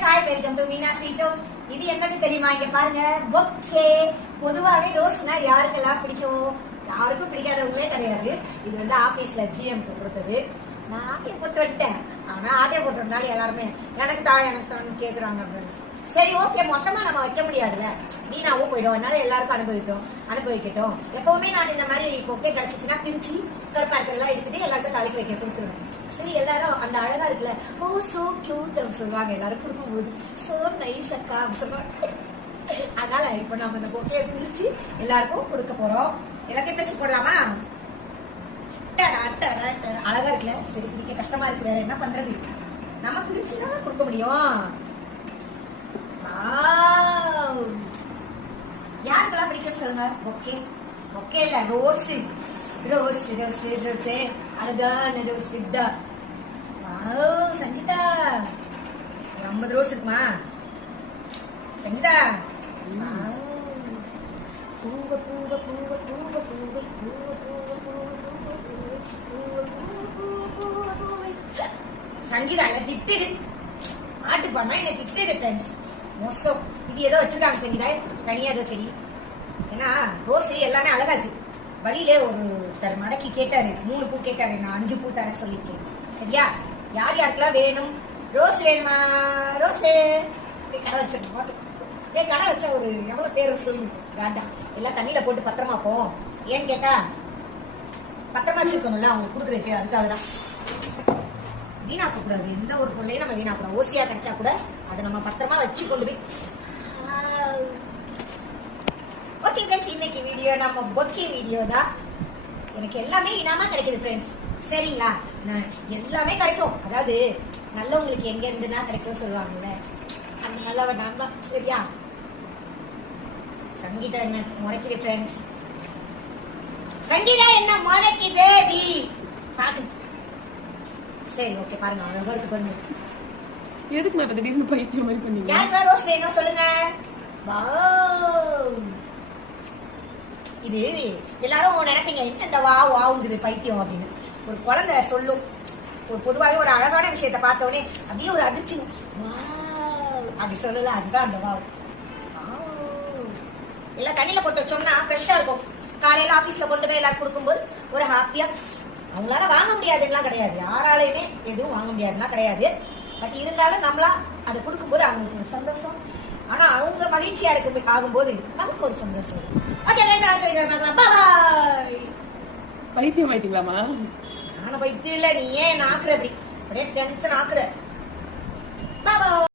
Friends, hi, welcome to Meena sweet home. இது என்னது தெரியுமா? இங்க பாருங்க, பொக்கே. பொதுவாவே ரோஸ்னா யாருக்கெல்லாம் பிடிக்கும்? யாருக்கும் பிடிக்காதவங்களே கிடையாது. இது வந்து ஆபீஸ்ல ஜிஎம்க்கு கொடுத்தது. நான் ஆட்டையை போட்டு விட்டேன். ஆனா ஆட்டையை போட்டு இருந்தாலும் எல்லாருமே எனக்கு தான் கேக்குறாங்க ஃப்ரெண்ட்ஸ். சரி, ஓகே, மொத்தமா நம்ம வைக்க முடியாதுல்ல, வீணாவும் போயிடும். அதனால எல்லாருக்கும் அனுபவிக்கட்டும். எப்பவுமே நான் இந்த மாதிரி பொக்கே கிடைச்சிச்சுன்னா பிரிச்சு கருப்பாக்கெல்லாம் எடுத்துட்டு எல்லாருக்கும் தலைக்கு வைக்க கொடுத்துருவேன். சரி, எல்லாரும் அந்த அழகா இருக்குல்ல, ஓ சோ கியூட் சொல்லுவாங்க. எல்லாரும் கொடுக்கும்போது சோ நைஸ் அக்கா சொல்லுவாங்க. அதனால இப்ப நம்ம இந்த பொக்கையை பிரிச்சு எல்லாருக்கும் கொடுக்க போறோம். எல்லாத்தையும் பிரிச்சு போடலாமா? அழகா இருக்குல்ல. சரி, பிடிக்க கஷ்டமா இருக்கு, வேற என்ன பண்றது? நம்ம பிரிச்சுதான் கொடுக்க முடியும். யாருக்கெல்லாம் பிடிக்கும் சொல்லுங்க? பொக்கே இல்ல, ரோஸ் அழகான ரோஸ். சங்கீதா, 50 ரோஸ் இருக்குமா சங்கீதா? சங்கீதா இல்ல, திட்டுது. ஆட்டு பண்ணா என்ன திட்டுது ஃப்ரெண்ட்ஸ். மோசம். இது ஏதோ வச்சிருக்காங்க சங்கீதா, தனியா ஏதோ செடி. ஏன்னா ரோஸ் எல்லாமே அழகா இருக்கு. வழியிலே ஒரு மடக்கி கேட்டாரு, 3 பூ கேட்டாரு, நான் 5 பூ தர சொல்லிட்டேன். சரியா? யார் யாருக்கெல்லாம் வேணும்? ரோஸ் வேணுமா? ரோஸ் கடை வச்சிருக்கோம். கடை வச்ச ஒரு எவ்வளவு பேர் சொல்லி வேண்டாம். எல்லாம் தண்ணியில போட்டு பத்திரமா போம். ஏன்னு கேட்டா பத்திரமா வச்சிருக்கணும்ல அவங்களுக்கு கொடுக்குறதுக்கு. அதுக்காக தான். வீணாக்க கூடாது. எந்த ஒரு பொருளையும் நம்ம வீணாக்கூடாது. ஓசியா கிடைச்சா கூட அதை நம்ம பத்திரமா வச்சு கொண்டு போய். ஓகே ஃப்ரெண்ட்ஸ், இன்னைக்கு வீடியோ நம்ம பொக்கே வீடியோ தான். எனக்கு எல்லாமே இனாமா கிடைக்குது ஃப்ரெண்ட்ஸ். சரிங்களா? எல்லாமே கிடைக்கும். அதாவது நல்லவங்களுக்கு எங்க இருந்துன்னா கிடைக்கும் சொல்லுவாங்கல்ல, அந்த நல்லவ நான் தான். சரியா? சங்கீதா என்ன முறைக்குது ஃப்ரெண்ட்ஸ்? சங்கீதா என்ன முறைக்குது? பாத்து. சரி, ஓகே, பாருங்க. அவருக்கு பண்ணு. எதுக்கு இப்ப திடீர்னு பைத்தியம் மாதிரி பண்ணீங்க? யாருக்கெல்லாம் ரோஸ் வேணும் சொல்லுங்க. இது எல்லாரும் நினைப்பீங்க, என்ன இந்த வாவுங்குது பைத்தியம் அப்படின்னு. ஒரு குழந்தை சொல்லும். ஒரு பொதுவாகவே ஒரு அழகான விஷயத்த பார்த்தோடனே அப்படியே ஒரு அதிர்ச்சி அப்படி சொல்லல. அதுதான் அந்த வாவ். எல்லாம் தண்ணியில போட்டு வச்சோம்னா ஃப்ரெஷ்ஷா இருக்கும். காலையில ஆபீஸ்ல கொண்டு போய் எல்லாரும் கொடுக்கும்போது ஒரு ஹாப்பியா. அவங்களால வாங்க முடியாதுன்னா கிடையாது, யாராலையுமே எதுவும் வாங்க முடியாதுன்னா கிடையாது. பட் இருந்தாலும் நம்மளா அதை கொடுக்கும்போது அவங்களுக்கு ஒரு சந்தோஷம். ஆனா அவங்க மகிழ்ச்சியா இருக்கு ஆகும்போது நமக்கு ஒரு சந்தோஷம். பைத்தியம் ஆயிட்டீங்களாமா? நானும் பைத்தியம் இல்ல, நீ ஏன் நாக்குற? அப்படியே டென்ஷன் ஆக்குற.